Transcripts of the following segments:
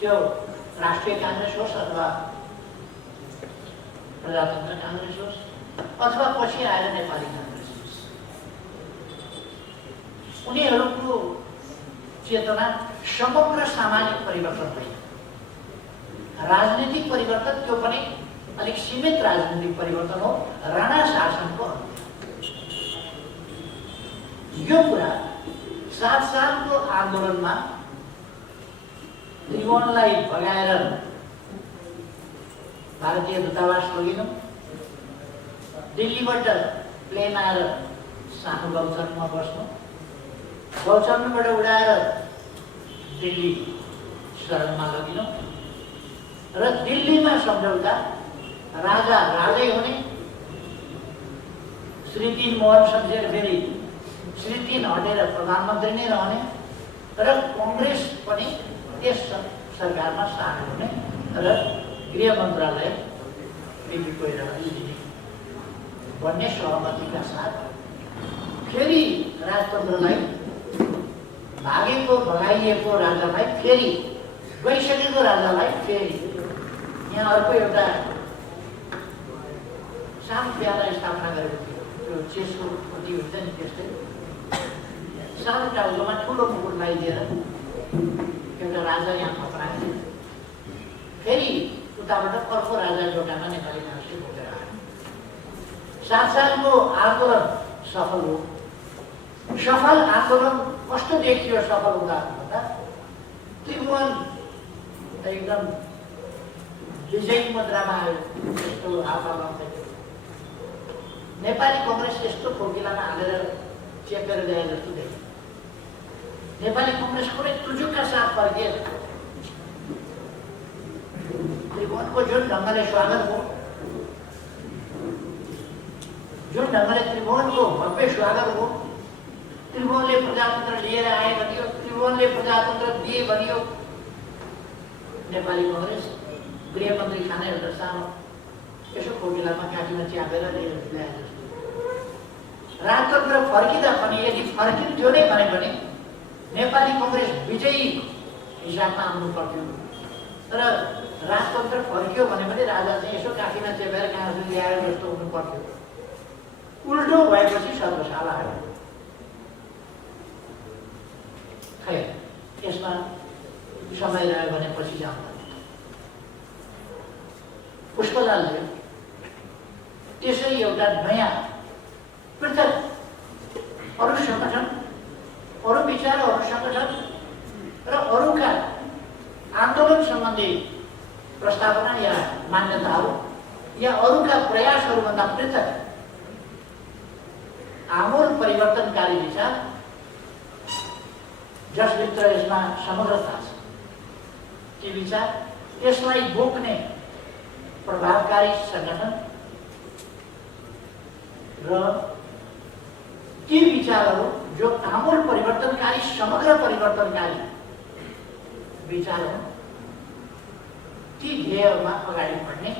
त्यो राष्ट्रिय काङ्ग्रेस होस् अथवा प्रजातन्त्र काङ्ग्रेस होस् अथवा पछि आएर नेपाली काङ्ग्रेस होस्, उनीहरूको चेतना समग्र सामाजिक परिवर्तन होइन, राजनीतिक परिवर्तन, त्यो पनि अलिक सीमित राजनीतिक परिवर्तन हो, राणा शासनको अन्त्य। यो कुरा 7 सालको आन्दोलनमा त्रिभुवनलाई भगाएर भारतीय दूतावास लगिनु, दिल्लीबाट प्लेन आएर सानो गौचरमा बस्नु, गौचरबाट उडाएर दिल्ली शरणमा लगिनु र दिल्लीमा सम्झौता राजा राजै हुने, श्री 3 मोहन शमशेर फेरि श्री 3 हटेर प्रधानमन्त्री नै रहने र कांग्रेस पनि त्यस सरकारमा सामेल हुने र गृह मन्त्रालय बिपी कोइरालाले दिने भन्ने सहमतिका साथ फेरि राजतन्त्रलाई भागेको भगाइएको राजालाई फेरि गइसकेको राजालाई फेरि यहाँ अर्को एउटा सानो प्याला स्थापना गरेको थियो, त्यो चेसको प्रतियोगिता नि त्यस्तै सानो टाउकोमा ठुलो मुकुट लगाइदिएर एउटा राजा यहाँ थपराएको थियो, फेरि उताबाट अर्को राजा जोटामा नेपाली काङ्ग्रेसले बोकेर आयो। 7 सालको आन्दोलन सफल हो। सफल आन्दोलन कस्तो देखियो सफल हुँदा भन्दा त्रिभुवन एकदम विजयी मुद्रामा आयो, त्यस्तो हावा लाउँदै नेपाली काङ्ग्रेस यस्तो खोकिलामा हालेर चेक गरेर ल्याए जस्तो देखियो। नेपाली काङ्ग्रेस कुनै तुजुकका साथ फर्किएर त्रिभुवनको जुन ढङ्गले स्वागत हो, जुन ढङ्गले त्रिभुवनको भव्य स्वागत हो, त्रिभुवनले प्रजातन्त्र लिएर आए भनियो, त्रिभुवनले प्रजातन्त्र दिए भनियो, नेपाली काङ्ग्रेस गृहमन्त्री खाने एउटा सानो यसो खोकिलामा काटीमा च्यापेर ल्याए जस्तो। राजतन्त्र फर्किँदा पनि यदि फर्किन्थ्यो नै भने पनि नेपाली काङ्ग्रेस विजयी हिसाबमा आउनु पर्थ्यो, तर राजतन्त्र फर्कियो भने पनि राजा चाहिँ यसो काठीमा चेपेर कहाँ ल्याएर जस्तो हुनु पर्थ्यो। उल्टो भएपछि सर्वशाला आयो। खै यसमा समय रह्यो भने पछि जाउँदा पुष्पलालले त्यसै एउटा नयाँ पृथक अरू सङ्गठन, अरू विचार, अरू सङ्गठन र अरूका आन्दोलन सम्बन्धी प्रस्तावना या मान्यताहरू या अरूका प्रयासहरूभन्दा पृथक आमूल परिवर्तनकारी विचार जसभित्र यसमा समग्रता छ, ती विचार, त्यसलाई बोक्ने प्रभावकारी सङ्गठन र ती विचारहरू जो आमूल परिवर्तनकारी, समग्र परिवर्तनकारी विचार हुन्, ती ध्येयमा अगाडि बढ्ने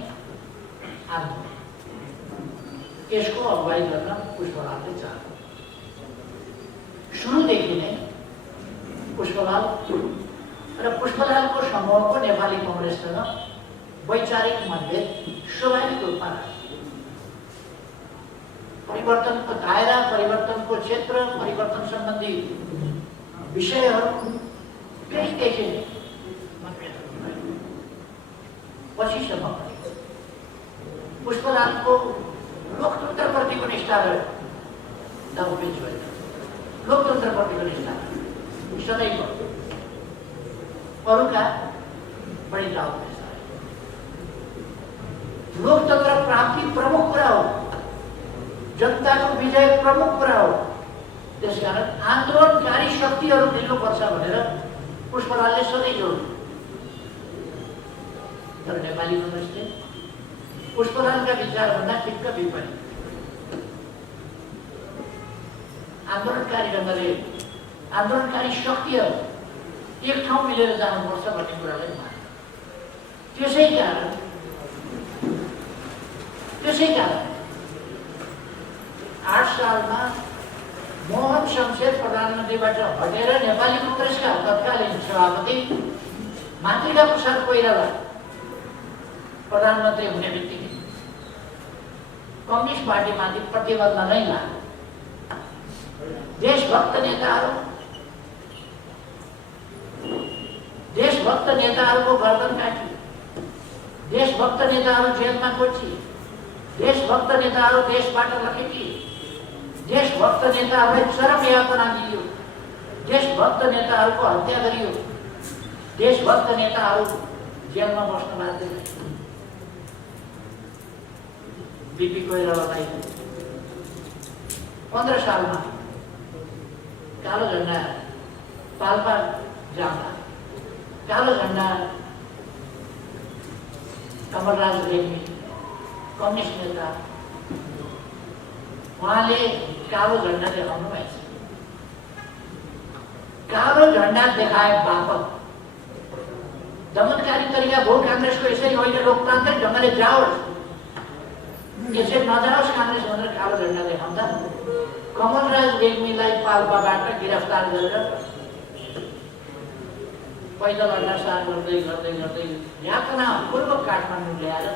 आन्दोलन, त्यसको अगुवाई गर्न पुष्पलालले चाहे। सुरुदेखि नै पुष्पलाल र पुष्पलालको समूहको नेपाली काङ्ग्रेससँग वैचारिक मतभेद स्वाभाविक रूपमा परिवर्तनको दायरा, परिवर्तनको क्षेत्र, परिवर्तन सम्बन्धी विषयहरू त्यसदेखि मतभेदहरू पछिसम्म पुष्पलालको लोकतन्त्रप्रतिको निष्ठा रह्यो, दबपेच भयो। लोकतन्त्रप्रतिको निष्ठा सदैव अरूका बढी लाभ। लोकतन्त्र प्राप्ति प्रमुख कुरा हो, जनताको विजय प्रमुख कुरा हो, त्यसकारण आन्दोलनकारी शक्तिहरू मिल्नुपर्छ भनेर पुष्पलालले सधैँ जोड्यो। तर नेपाली काङ्ग्रेसले पुष्पलालका विचारभन्दा ठिक्क विपरीत आन्दोलनकारी ढङ्गले आन्दोलनकारी शक्तिहरू एक ठाउँ मिलेर जानुपर्छ भन्ने कुरालाई माने। त्यसै कारण 8 सालमा मोहन शमशेर प्रधानमन्त्रीबाट हटेर नेपाली काङ्ग्रेसका तत्कालीन सभापति मातृका प्रसाद कोइराला प्रधानमन्त्री हुने बित्तिकै कम्युनिस्ट पार्टीमाथि प्रतिबन्ध नै लाग्यो। देशभक्त नेताहरूको गर्दन काटियो, देशभक्त नेताहरू जेलमा कोचिए, देशभक्त नेताहरू देशबाट लखेटिए, देशभक्त नेताहरूलाई चरम यातना दिइयो, देशभक्त नेताहरूको हत्या गरियो, देशभक्त नेताहरू जेलमा बस्न बाध्य भए। बीपी कोइरालालाई 15 सालमा कालो झण्डा पाल्पा जाँदा कालो झण्डा कमलराज रेग्मी कम्युनिस्ट नेता उहाँले कालो झण्डा देखाउनु भएछ। कालो झण्डा देखाए बापत दमनकारी तरिका भो काङ्ग्रेसको यसरी होइन, लोकतान्त्रिक ढङ्गले जाओस्, यसरी नजाओस् काङ्ग्रेस भनेर कालो झण्डा देखाउँदा कमलराज रेग्मीलाई पाल्पाबाट गिरफ्तार गरेर पैदल अड्डासार गर्दै गर्दै गर्दै यातनापूर्वक काठमाडौँ ल्याएर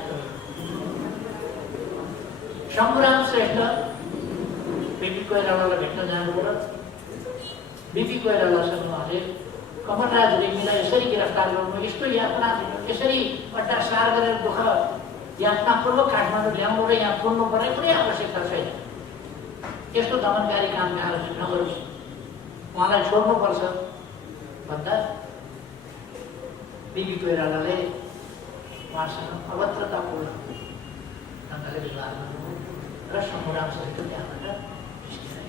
शम्भुराम श्रेष्ठ बीपी कोइरालालाई भेट्न जानुभयो। बीपी कोइरालासँग उहाँले कमलराज रेग्मीलाई यसरी गिरफ्तार गर्नु, यस्तो यातना यसरी अड्डासार गरेर दुःख यातनापूर्वक काठमाडौँ ल्याउनु र यहाँ पुर्नु पर्ने कुनै आवश्यकता छैन, यस्तो दमनकारी काम नगरोस्, उहाँलाई छोड्नुपर्छ भन्दा बीपी कोइरालाले उहाँसँग अभद्रतापूर्ण ढङ्गले व्यवहार गर्नुभयो र शम्भुराम श्रेष्ठ त्यहाँबाट निस्किरहे।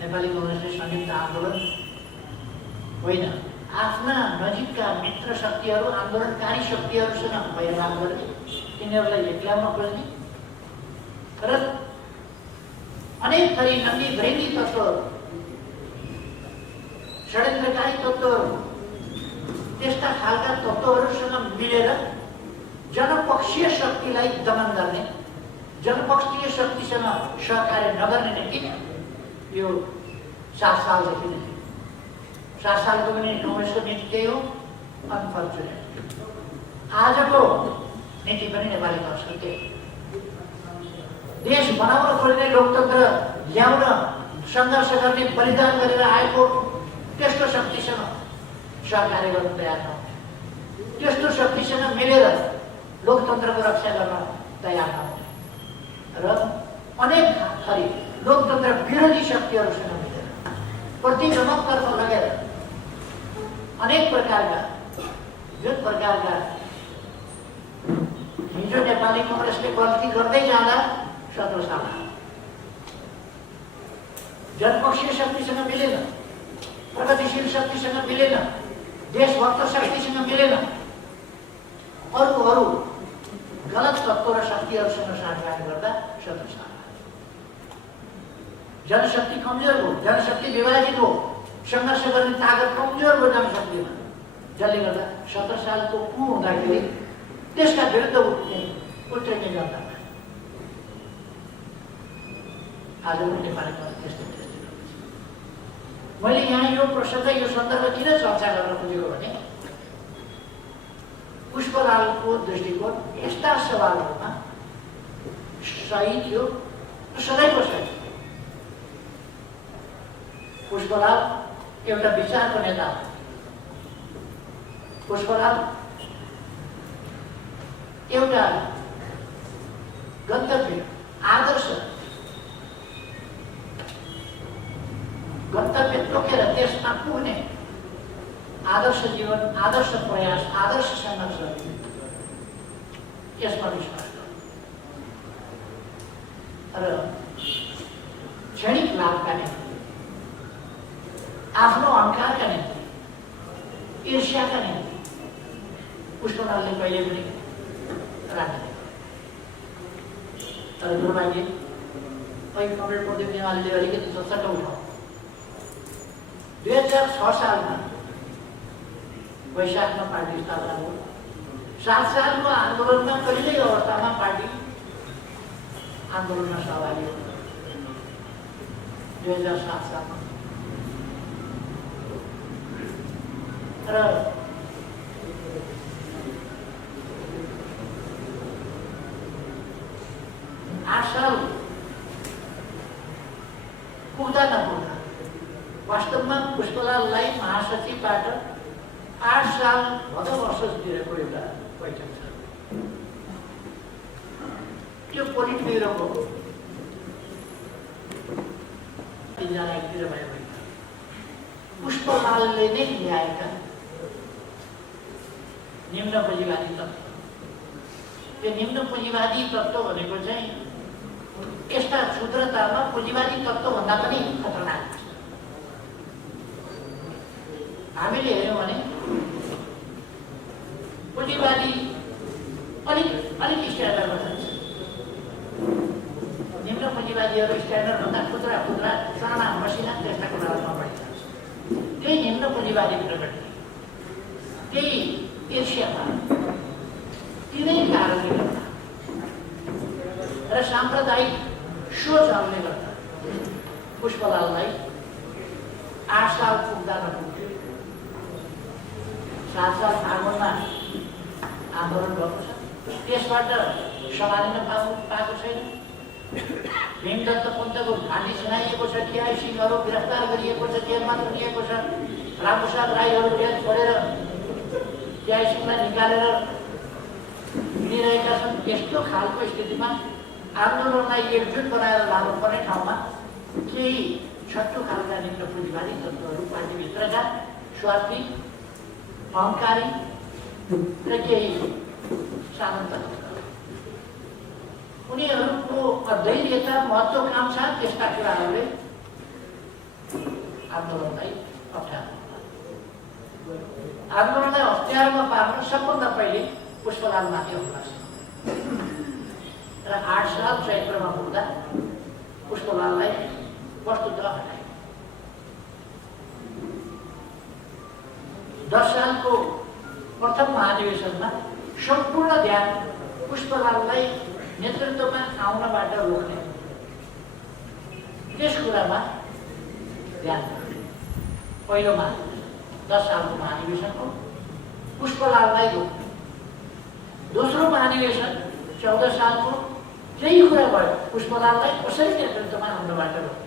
नेपाली काङ्ग्रेसले संयुक्त आन्दोलन होइन, आफ्ना नजिकका मित्र शक्तिहरू आन्दोलनकारी शक्तिहरूसँग भेदभाव गर्ने, तिनीहरूलाई एक्ल्याउन खोज्ने र अनेक थरी नङ्गी घृणी तत्त्वहरू, षड्यन्त्रकारी तत्त्वहरू, त्यस्ता खालका तत्त्वहरूसँग मिलेर जनपक्षीय शक्तिलाई दमन गर्ने, जनपक्षीय शक्तिसँग सहकार्य नगर्ने नीति यो 7 सालदेखि नै 7 सालको पनि काङ्ग्रेसको नीति त्यही हो। अनफर्चुनेट आजको नीति पनि नेपाली काङ्ग्रेसको त्यही हो। देश बनाउन खोज्ने, लोकतन्त्र ल्याउन सङ्घर्ष गर्ने, बलिदान गरेर आएको त्यस्तो शक्तिसँग सहकार्य गर्न तयार नहुने, त्यस्तो शक्तिसँग मिलेर लोकतन्त्रको रक्षा गर्न तयार नहुने र अनेक थरी लोकतन्त्र विरोधी शक्तिहरूसँग मिलेर प्रतिगमनतर्फ लगेर अनेक प्रकारका जुन प्रकारका हिजो नेपाली काङ्ग्रेसले गल्ती गर्दै जाँदा 17 सालमा जनपक्षीय शक्तिसँग मिलेन, प्रगतिशील शक्तिसँग मिलेन, देशभक्त शक्तिसँग मिलेन, अरू गलत तत्त्व र शक्तिहरूसँग साझेदारी गर्दा 17 साल जनशक्ति कमजोर हो, जनशक्ति विभाजित हो, सङ्घर्ष गर्ने ताकत कमजोर हो जनशक्तिमा, जसले गर्दा 17 सालको पुँ हुँदाखेरि त्यसका विरुद्ध उत्रिने जनता आज पनि नेपाली त्यस्तै मैले यहाँ यो प्रसङ्ग यो सन्दर्भ किन चर्चा गर्न खोजेको भने पुष्पलालको दृष्टिकोण यस्ता सवालहरूमा सही थियो र सधैँको सही। पुष्पलाल एउटा विचारको नेता हो। पुष्पलाल एउटा गन्तव्य आदर्श गन्तव्य तोकेर त्यसमा पुग्ने आदर्श जीवन, आदर्श प्रयास, आदर्श सङ्घर्ष यसमा विश्वास र क्षणिक लाभका निम्ति, आफ्नो अहङ्कारका निम्ति, ईर्ष्याका निम्ति पुष्पलालले कहिले पनि राख्दैन। तर दुर्भाग्य अहिले कमरेड प्रदीप नेवारले अलिकति सशक्त उठाउ 2006 सालमा वैशाखमा पार्टी स्थापना भयो। 7 सालको आन्दोलनमा कहिल्यै अवस्थामा पार्टी आन्दोलनमा सहभागी हो। 2007 सालमा र 8 साल पुग्दा नपुग्दा वास्तवमा पुष्पलाललाई महासचिवबाट 8 साल भदौ असोज दिएको एउटा बैठक छ। त्यो पोलिट ब्युरोको 3 जना एकतिर भयो भने पुष्पलालले नै ल्याएका निम्न पुँजीवादी तत्त्व, त्यो निम्न पुँजीवादी तत्त्व भनेको चाहिँ यस्ता क्षुद्रतामा पुँजीवादी तत्त्वभन्दा पनि खतरनाक छ। हामीले हेऱ्यौँ भने पुँजीवादी अलिक स्ट्यान्डर्डमा जान्छ, निम्न पुँजीवादीहरू स्ट्यान्डर्डभन्दा खुद्रा खुद्रा साना मसिना त्यस्ता कुराहरूमा बढिजान्छ। त्यही निम्न पुँजीवादी प्रगति, त्यही ईर्ष्यामा, तिनै कारणले गर्दा र साम्प्रदायिक सोचहरूले गर्दा पुष्पलाललाई 8 साल पुग्दा नपुग्यो 7 साल फागुनमा आन्दोलन भएको छ, त्यसबाट सम्हालिन पाएको छैन। भीमदत्त पन्तको घाँटी सुनाइएको छ, टिआइसीहरू गिरफ्तार गरिएको छ, जेलमा तुलिएको छ, रामप्रसाद राईहरू जेल छोडेर टिआइसीलाई निकालेर हिँडिरहेका छन्। यस्तो खालको स्थितिमा आन्दोलनलाई एकजुट बनाएर लानुपर्ने ठाउँमा केही छट्टु खालका निम्न पुँजीवादी तत्त्वहरू पार्टीभित्रका स्वार्थी अहङ्कारी र केही सानो तत्त्व, उनीहरूको अधैर्यता महत्त्वाकांक्षा त्यस्ता कुराहरूले आन्दोलनलाई अप्ठ्यारो, आन्दोलनलाई अप्ठ्यारोमा पार्न सबभन्दा पहिले पुष्पलालमाथि हमला र 8 साल चैत्रमा पुग्दा पुष्पलाललाई वस्तुतः हटाए। 10 सालको प्रथम महाधिवेशनमा सम्पूर्ण ध्यान पुष्पलाललाई नेतृत्वमा आउनबाट रोक्ने त्यस कुरामा ध्यान। पहिलो महाधिवेशन 10 सालको महाधिवेशनको पुष्पलाललाई रोक्ने, दोस्रो महाधिवेशन 14 सालको त्यही कुरा भयो, पुष्पलाललाई कसरी नेतृत्वमा आउनबाट रोक्ने।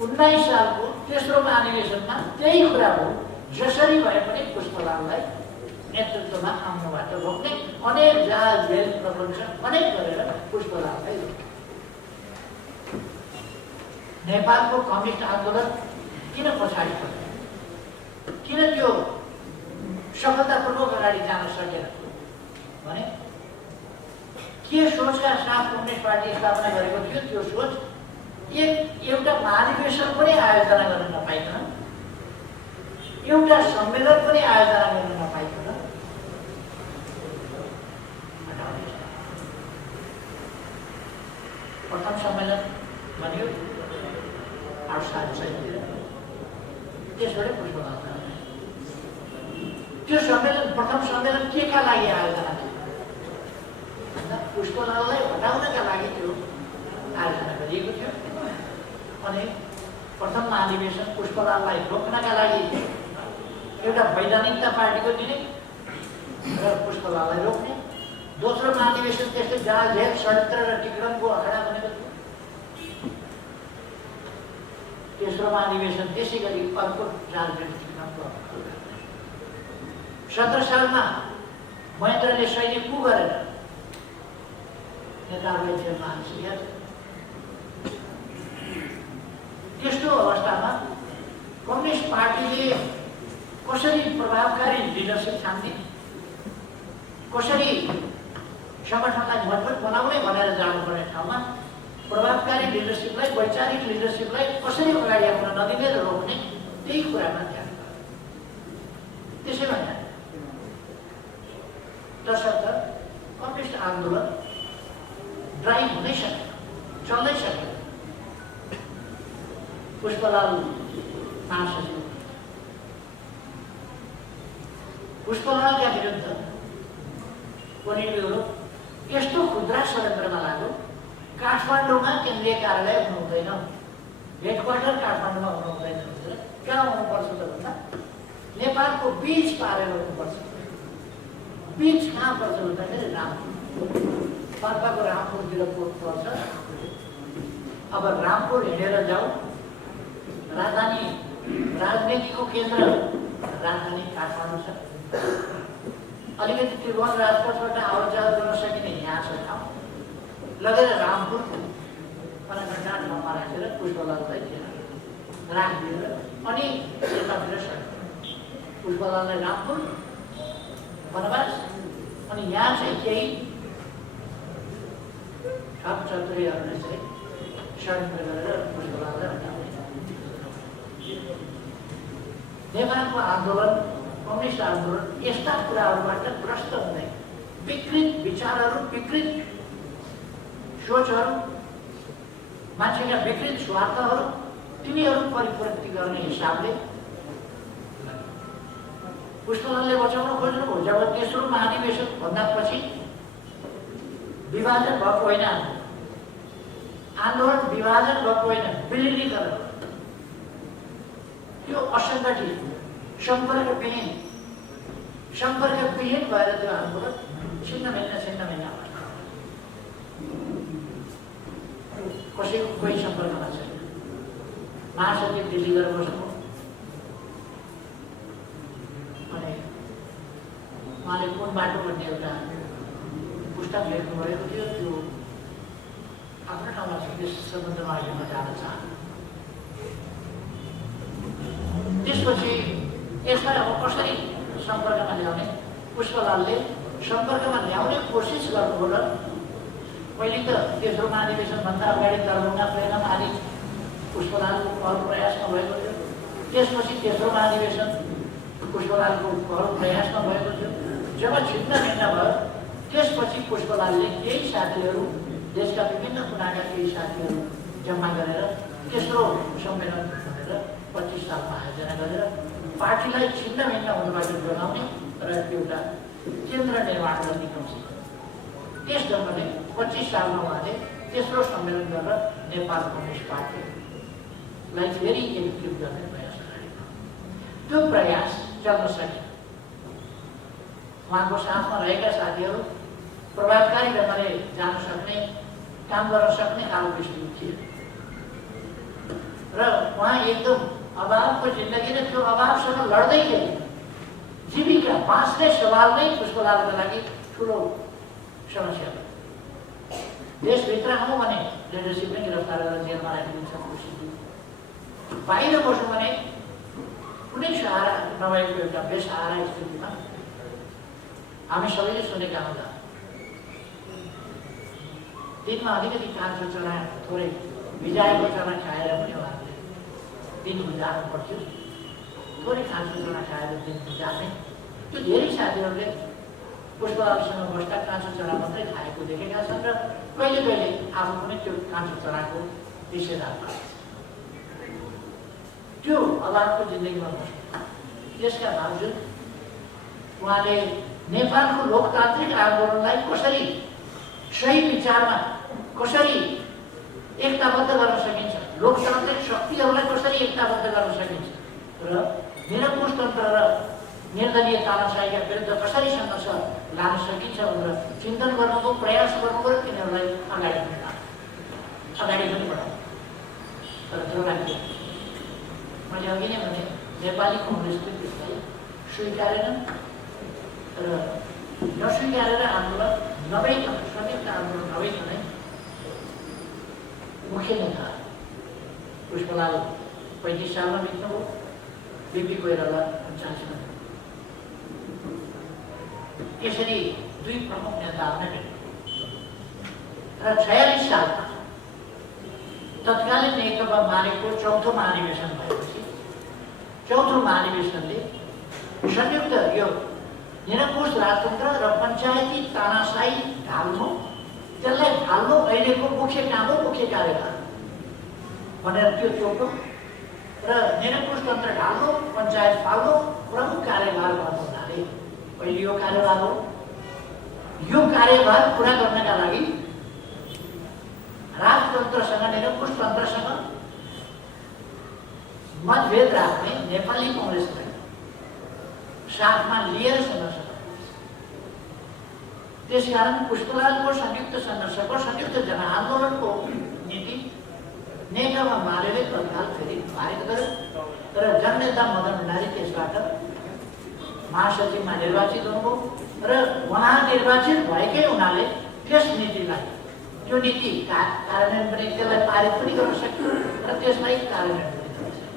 19 सालको तेस्रो महाधिवेशनमा त्यही कुरा हो, जसरी भए पनि पुष्पलाललाई नेतृत्वमा आउनबाट रोक्ने, अनेक जहाज जेल प्रपञ्च अनेक गरेर पुष्पलाललाई रोक्ने। नेपालको कम्युनिस्ट आन्दोलन किन पछाडि पर्यो, किन त्यो सफलतापूर्वक अगाडि जान सकेन भने के सोचका साथ कम्युनिस्ट पार्टी स्थापना गरेको थियो। त्यो सोच एउटा महाधिवेशन पनि आयोजना गर्न नपाइकन, एउटा सम्मेलन पनि आयोजना गर्न नपाइकन प्रथम सम्मेलन भन्यो 8 सालतिर, त्यसबाट पुष्पलाल त्यो सम्मेलन प्रथम सम्मेलन के का लागि आयोजना थियो, पुष्पलाललाई हटाउनका लागि त्यो आयोजना गरिएको थियो। अनि प्रथम महाधिवेशन पुष्पलाललाई रोक्नका लागि एउटा वैधानिकता पार्टीको दिने र पुष्पलाललाई रोक्ने। दोस्रो महाधिवेशन त्यस्तै जहाँ जेल षड्यन्त्र र टिक्रमको अखडा बनेको थियो। तेस्रो महाधिवेशन त्यसै गरी अर्को राजनीतिक टिक्रमको 17 सालमा महेन्द्रले सैनिक कु गरेर नेताहरूलाई जेलमा हालिसकेका थिए। त्यस्तो अवस्थामा कम्युनिस्ट पार्टीले कसरी प्रभावकारी लिडरसिप छान्ने, कसरी सङ्गठनलाई मजबुत बनाउने भनेर जानुपर्ने ठाउँमा प्रभावकारी लिडरसिपलाई, वैचारिक लिडरसिपलाई कसरी अगाडि आउन नदिने र रोक्ने, त्यही कुरामा ध्यान गर्यो। त्यसैमा तसर्थ कम्युनिस्ट आन्दोलन ड्राइभ हुनै सकेन, चल्नै सकेन। पुष्पलाल महासचिव, पुष्पलालका विरुद्ध पोलिट ब्युरो यस्तो खुद्रा षड्यन्त्रमा लाग्यो। काठमाडौँमा केन्द्रीय कार्यालय हुनु हुँदैन, हेडक्वार्टर काठमाडौँमा हुनु हुँदैन, कहाँ हुनुपर्छ त भन्दा नेपालको बीच पारेर हुनुपर्छ। बीच कहाँ पर्छ भन्दाखेरि रामपुर, पाल्पाको रामपुरतिर पर्छ। अब रामपुर हिँडेर जाऊ, राजधानी राजनीतिको केन्द्र राजधानी काठमाडौँ छ। अलिकति त्रिभुवन राजपथबाट आवाज गर्न सकिने यहाँ छ ठाउँ, लगेर रामपुर घन्टा ठाउँमा राखेर पुष्पलाललाई राखिदिएर अनि यतातिर सड्यो। पुष्पलाललाई रामपुर वनवास, अनि यहाँ चाहिँ केही ठग चतुरीहरूले चाहिँ षड्यन्त्र गरेर पुष्पलाललाई हटाउने। नेपालको आन्दोलन, कम्युनिस्ट आन्दोलन यस्ता कुराहरूबाट ग्रस्त हुँदै विकृत विचारहरू, विकृत सोचहरू, मान्छेका विकृत स्वार्थहरू, तिनीहरू परिपूर्ति गर्ने हिसाबले पुष्पलालले बचाउन खोज्नुभयो। जब तेस्रो महाधिवेशन भन्दा पछि विभाजन भएको होइन, आन्दोलन विभाजन भएको होइन, विलिनीकरण, त्यो असङ्गठित सम्पर्कविहीन भएर त्यो आन्दोलन छिन्न भिन्न कसैको कोही सम्पर्कमा छैन। महासचिव दिल्ली गएर बस्नु, अनि उहाँले कुन बाटो भन्ने एउटा पुस्तक लेख्नुभएको थियो, त्यो आफ्नो ठाउँमा छ, त्यस सम्बन्धमा अहिले म जान चाहन्छु। त्यसपछि यसलाई अब कसरी सम्पर्कमा ल्याउने, पुष्पलालले सम्पर्कमा ल्याउने कोसिस गर्नुभयो र पहिले त तेस्रो महाधिवेशनभन्दा अगाडि दरभङ्गा प्लेनमा आदि पुष्पलालको पहल प्रयासमा भएको थियो। त्यसपछि तेस्रो महाधिवेशन पुष्पलालको पहल प्रयासमा भएको थियो। जब छिन्न भिन्न भयो त्यसपछि पुष्पलालले केही साथीहरू, देशका विभिन्न कुनाका केही साथीहरू जम्मा गरेर तेस्रो सम्मेलन गरेर 25 सालमा आयोजना गरेर पार्टीलाई छिन्न भिन्न हुनबाट जोगाउने र एउटा केन्द्र निर्माण गर्ने कोसिस गर्यो। त्यस ढङ्गले 25 सालमा उहाँले तेस्रो सम्मेलन गरेर नेपाल कम्युनिस्ट पार्टीलाई फेरि एकीकृत गर्ने प्रयास गरेको। त्यो प्रयास चल्न सकेन। उहाँको साथमा रहेका साथीहरू प्रभावकारी ढङ्गले जान सक्ने, काम गर्न सक्ने खालको स्थिति थिए र उहाँ एकदम अभावको जिन्दगी र त्यो अभावसँग लड्दै थिए। जीविका बाँच्ने सवाल नै पुष्पलालको लागि ठुलो समस्या हो। देशभित्र हौँ भने लिडरसिप नै गिरफ्तार गरेर जेलमा राखिदिन्छ, बाहिर बस्नु भने कुनै सहारा नभएको एउटा बेसहारा स्थितिमा हामी सबैले सुनेका हुँदा दिनमा अलिकति काँचो चना, थोरै भिजाएको चना खाएर पनि उहाँहरूले दिन गुजार्नु पर्थ्यो। थोरै काँचो चना खाएर दिन गुजार्ने, त्यो धेरै साथीहरूले पुष्पलालसँग बस्दा काँचो चना मात्रै खाएको देखेका छन् र कहिले कहिले आफू पनि त्यो काँचो चनाको हिस्सेदार पाएको छ। त्यो अभावको जिन्दगीमा बस्नु, त्यसका बावजुद उहाँले नेपालको लोकतान्त्रिक आन्दोलनलाई कसरी सही विचारमा कसरी एकताबद्ध गर्न सकिन्छ, लोकतान्त्रिक शक्तिहरूलाई कसरी एकताबद्ध गर्न सकिन्छ र निरङ्कुश तन्त्र र निर्दलीय तानाशाहीका विरुद्ध कसरी सङ्घर्ष लान सकिन्छ भनेर चिन्तन गर्नुको प्रयास गर्नुको र तिनीहरूलाई अगाडि पनि बढाउनु। तर त्यो लाग्यो, मैले अघि नै भने नेपाली कङ्ग्रेसले त्यसलाई स्वीकारेनन् र नस्वीकारेर आन्दोलन नभइकन, संयुक्त आन्दोलन नभइकनै मुख्य नेता पुष्पलाल 35 सालमा बित्नुभयो, बिपी कोइराला 49 मा। यसरी दुई प्रमुख नेताहरू नै भेट्नु र 46 सालमा तत्कालीन नेकपा मालेको चौथो महाधिवेशन भएपछि चौथो महाधिवेशनले संयुक्त यो निरङ्कुश राजतन्त्र र पञ्चायती तानाशाही ढाल्नु, त्यसलाई ढाल्नु अहिलेको मुख्य काम हो, मुख्य कार्यभार भनेर त्यो चोक्यो र निरङ्कुश तन्त्र ढाल्नु, पञ्चायत फाल्नु प्रमुख कार्यभार गर्नु हुनाले अहिले यो कार्यभार हो। यो कार्यभार पुरा गर्नका लागि राजतन्त्रसँग, निरङ्कुश तन्त्रसँग मतभेद राख्ने नेपाली कङ्ग्रेसलाई साथमा लिएर सङ्घर्ष गर्नुपर्छ। त्यसकारण पुष्पलालको संयुक्त सङ्घर्षको संयुक्त जनआन्दोलनको नीति नेकपा माले तत्काल फेरि पारित गर्यो र जननेता मदन भण्डारी त्यसबाट महासचिवमा निर्वाचित हुनुभयो र उहाँ निर्वाचित भएकै हुनाले त्यस नीतिलाई त्यो नीति कार्यान्वयन पनि त्यसलाई पारित पनि गर्न सक्यो र त्यसलाई कार्यान्वयन पनि गर्न सक्यो।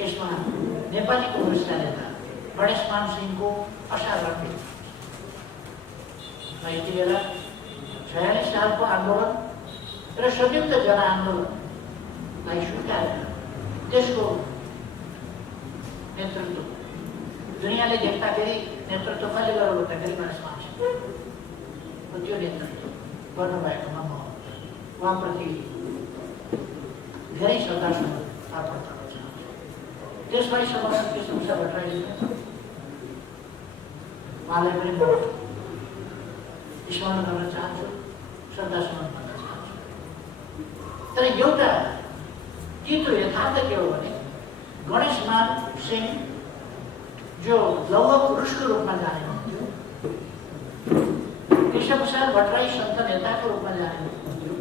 यसमा नेपाली कङ्ग्रेसका नेता गणेशमान सिंहको असाधारण यति बेला 46 सालको आन्दोलन र संयुक्त जनआन्दोलनलाई स्वीकारेर त्यसको नेतृत्व दुनियाँले देख्दाखेरि नेतृत्व कसले गर्यो भन्दाखेरि गणेशमान सिंह त्यो नेतृत्व गर्नुभएकोमा म उहाँप्रति धेरै श्रद्धासम्म अर्पण गर्न चाहन्छु। त्यसलाई समर्थन कृष्ण भट्टराईले उहाँलाई पनि म स्मरण गर्न चाहन्छु, श्रद्धासम्म भन्न चाहन्छु। तर एउटा तितो यथार्थ के हो भने गणेशमान सिंह जो लौह पुरुषको रूपमा जानेनुहुन्थ्यो, कृष्णप्रसाद भट्टराई सन्त नेताको रूपमा जानेनुहुन्थ्यो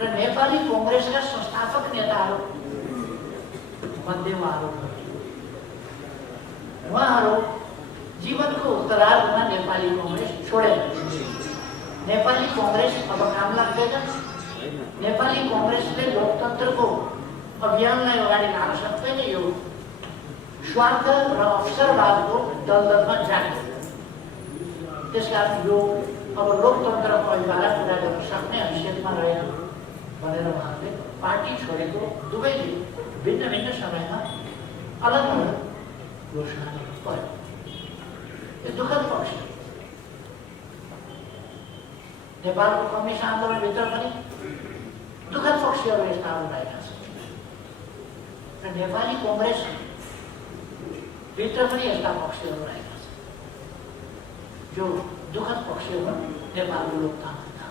र नेपाली कङ्ग्रेसका संस्थापक नेताहरू मध्ये उहाँहरू जीवनको उत्तरार्धमा नेपाली कङ्ग्रेस छोडेर नेपाली कङ्ग्रेस अब काम लाग्दैन, नेपाली कङ्ग्रेसले लोकतन्त्रको अभियानलाई अगाडि लान सक्दैन, यो स्वार्थ र अवसरवादको दलदलमा जाने। त्यसकारण यो अब लोकतन्त्रको अधिकार पुरा गर्न सक्ने हैसियतमा रहेन भनेर उहाँले पार्टी छोडेको दुवैले भिन्न भिन्न समयमा अलग अलग घोषणा गर्नु पर्यो। यो दुःखद पक्ष नेपालको कम्युनिस्ट आन्दोलनभित्र पनि दुःखद पक्षहरू यस्ता रहेका छन् र नेपाली कङ्ग्रेस भित्र पनि यस्ता पक्षहरू रहेका छन् जो दुःखद पक्षहरू नेपालको लोकतान्त्रिकता।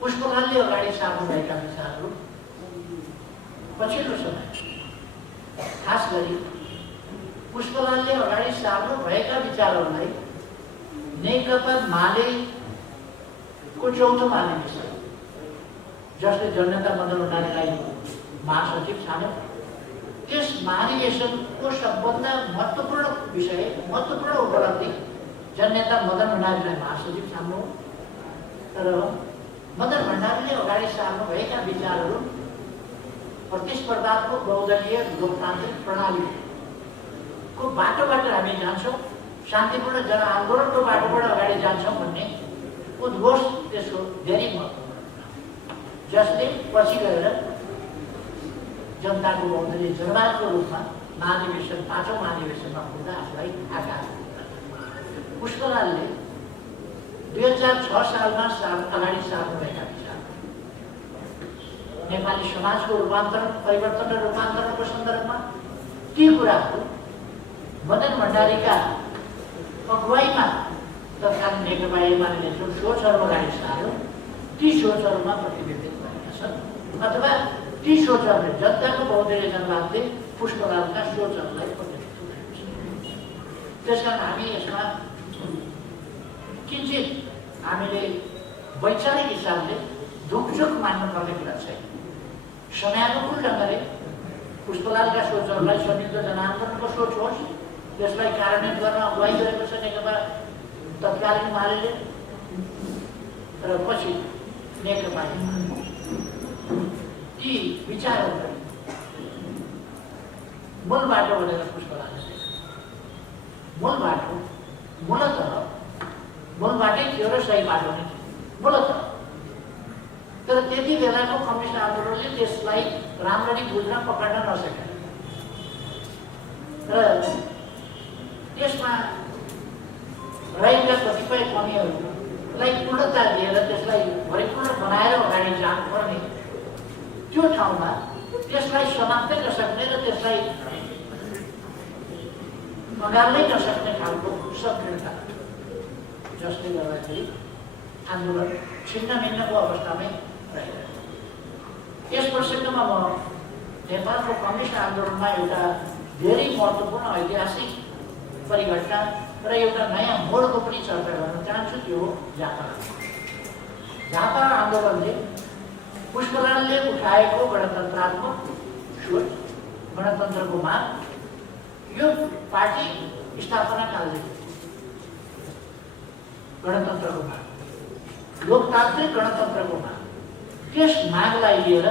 पुष्पलालले अगाडि सार्नुभएका विचारहरू पछिल्लो समय खास गरी पुष्पलालले अगाडि सार्नुभएका विचारहरूलाई नेकपा मालेको चौथो महाधिवेशन जसले जननेता मदन भण्डारीलाई महासचिव छान्यो, त्यस महाधिवेशनको सबभन्दा महत्त्वपूर्ण विषय, महत्त्वपूर्ण उपलब्धि जननेता मदन भण्डारीलाई महासचिव छान्नु र मदन भण्डारीले अगाडि सार्नुभएका विचारहरू प्रतिस्पर्धात्मक बहुदलीय लोकतान्त्रिक प्रणालीको बाटोबाट हामी जान्छौँ, शान्तिपूर्ण जनआन्दोलनको बाटोबाट अगाडि जान्छौँ भन्ने उद्घोष त्यसको धेरै महत्त्वपूर्ण, जसले पछि गएर जनताको बहुदलीय जनवादको रूपमा महाधिवेशन, पाँचौँ महाधिवेशनमा पुग्दा आफूलाई आकार। पुष्पलालले 2006 सालमा अगाडि सार्नुभएका विचार नेपाली समाजको रूपान्तरण, परिवर्तन र रूपान्तरणको सन्दर्भमा ती कुराहरू मदन भण्डारीका अगुवाईमा तत्कालीन नेकपा एमाले जुन सोचहरू अगाडि सार्यो ती सोचहरूमा प्रतिबिम्बित भएका छन् अथवा ती सोचहरूले जनताको बहुदलीय जनवादले पुष्पलालका सोचहरूलाई प्रतिनिधित्व गरेको छ। त्यसकारण हामी यसमा किञ्चित हामीले वैचारिक हिसाबले धुकझुक मान्नुपर्ने कुरा छैन। समयानुकूल ढङ्गले पुष्पलालका सोचहरूलाई संयुक्त जनआन्दोलनको सोच होस्, त्यसलाई कार्यान्वयन गर्न अगुवाई गरेको छ नेकपा तत्कालीन माले र पछि नेकपा ती विचारहरूलाई मूल बाटो भनेर पुष्पलालले मूल बाटो मूल बाटै थियो र सही बाटो नै थियो मूलतः। तर त्यति बेलाको कम्युनिस्ट आन्दोलनले त्यसलाई राम्ररी बुझ्न पक्राउन नसके र त्यसमा रहेका कतिपय कमीहरूलाई पूर्णता दिएर त्यसलाई भरिपूर्ण बनाएर अगाडि जानुपर्ने त्यो ठाउँमा त्यसलाई समाप्तै नसक्ने र त्यसलाई मगाल्नै नसक्ने खालको सक्रियता जसले गर्दाखेरि आन्दोलन छिन्न भिन्नको अवस्थामै रहेको। यस प्रसङ्गमा म नेपालको कम्युनिस्ट आन्दोलनमा एउटा धेरै महत्त्वपूर्ण ऐतिहासिक परिघटना र एउटा नयाँ मोडको पनि चर्चा गर्न चाहन्छु। त्यो हो झापा। झापा आन्दोलनले पुष्पलालले उठाएको गणतन्त्रात्मक स्वर, गणतन्त्रको माग, यो पार्टी स्थापना कालदेखि गणतन्त्रको माग, लोकतान्त्रिक गणतन्त्रको माग, त्यस मागलाई लिएर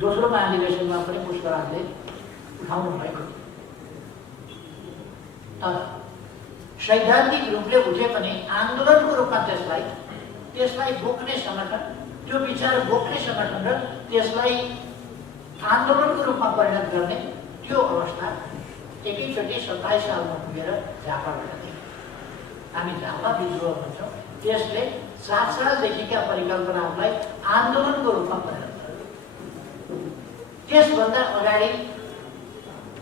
दोस्रो महाधिवेशनमा पनि पुष्पलालले उठाउनु भएको। तर सैद्धान्तिक रूपले उठे पनि आन्दोलनको रूपमा त्यसलाई बोक्ने संगठन, त्यो विचार बोक्ने संगठन र त्यसलाई आन्दोलनको रूपमा परिणत गर्ने त्यो अवस्था एकैचोटि 27 सालमा पुगेर झापाबाट थियो। हामी झापा विद्रोह भन्छौँ। त्यसले 7 सालदेखिका परिकल्पनाहरूलाई आन्दोलनको रूपमा परिणत गर्यो। त्यसभन्दा अगाडि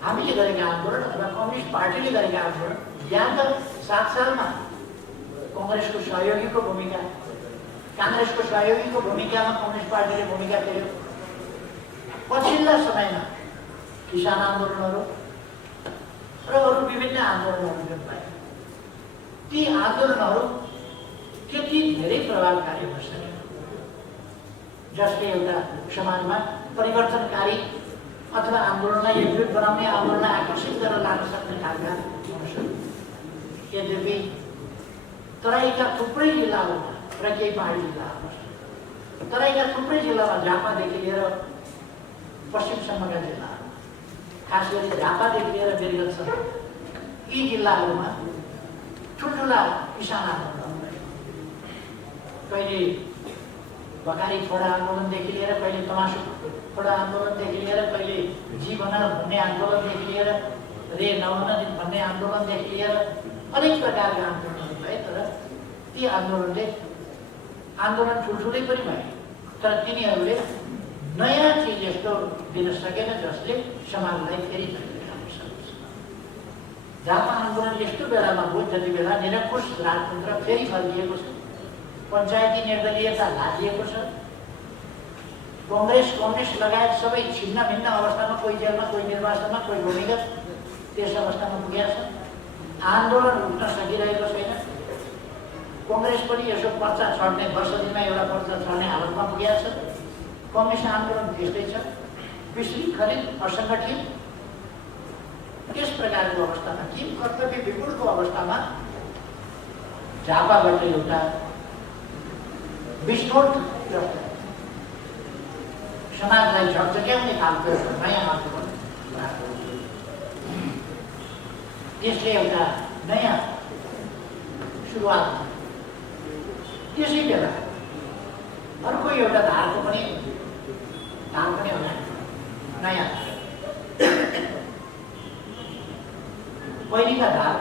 हामीले गरेका आन्दोलन अथवा कम्युनिस्ट पार्टीले गरेका आन्दोलन या त 7 सालमा कङ्ग्रेसको सहयोगीको भूमिका, काङ्ग्रेसको सहयोगीको भूमिकामा कम्युनिस्ट पार्टीले भूमिका खेल्यो। पछिल्ला समयमा किसान आन्दोलनहरू र अरू विभिन्न आन्दोलनहरू जुन भए, ती आन्दोलनहरू त्यति धेरै प्रभावकारी हुन सकेन जसले एउटा समाजमा परिवर्तनकारी अथवा आन्दोलनलाई एकजुट बनाउने, आन्दोलनलाई आकर्षित गरेर लान सक्ने खालका हुन सक्यो। यद्यपि तराईका थुप्रै जिल्लाहरूमा र केही पहाडी जिल्लाहरूमा, तराईका थुप्रै जिल्लामा झापादेखि लिएर पश्चिमसम्मका जिल्लाहरू, खास गरी झापादेखि लिएर वीरगञ्जसम्म, यी जिल्लाहरूमा ठुल्ठुला किसान आन्दोलन भयो। कहिले बकारी छोडा आन्दोलनदेखि लिएर, कहिले तमासु छोडा आन्दोलनदेखि लिएर, कहिले जीवन भन्ने आन्दोलनदेखि लिएर, रे नभन भन्ने आन्दोलनदेखि लिएर अनेक प्रकारका आन्दोलनहरू भए। तर ती आन्दोलन ठुल्ठुलै पनि भए, तर तिनीहरूले नयाँ चिज यस्तो दिन सकेन जसले समाजलाई फेरि चलिरहन सकोस्। झापा आन्दोलन यस्तो बेलामा भयो जति बेला निरङ्कुश राजतन्त्र फेरि फर्किएको छ, पञ्चायती निर्दलीयता लादिएको छ, कङ्ग्रेस कम्युनिस्ट लगायत सबै छिन्न भिन्न अवस्थामा, कोही जेलमा, कोही निर्वासनमा, कोही भूमिगत, त्यस अवस्थामा पुगेका छन्। आन्दोलन उठ्न सकिरहेको छैन। कङ्ग्रेस पनि यसो पर्चा छड्ने, वर्ष दिनमा एउटा पर्चा छड्ने हालतमा पुगेका छ। कम्युनिस्ट आन्दोलन त्यस्तै छ, विशृङ्खलित, असङ्गठित। त्यस प्रकारको अवस्थामा, कि कर्तव्य विगुणको अवस्थामा झापाबाट एउटा विस्फोट समाजलाई झकझक्याउने खालको नयाँ आन्दोलन, त्यसले एउटा नयाँ सुरुवात। त्यसै बेला अर्को एउटा धारको पनि होला, नयाँ पहिलेका धार,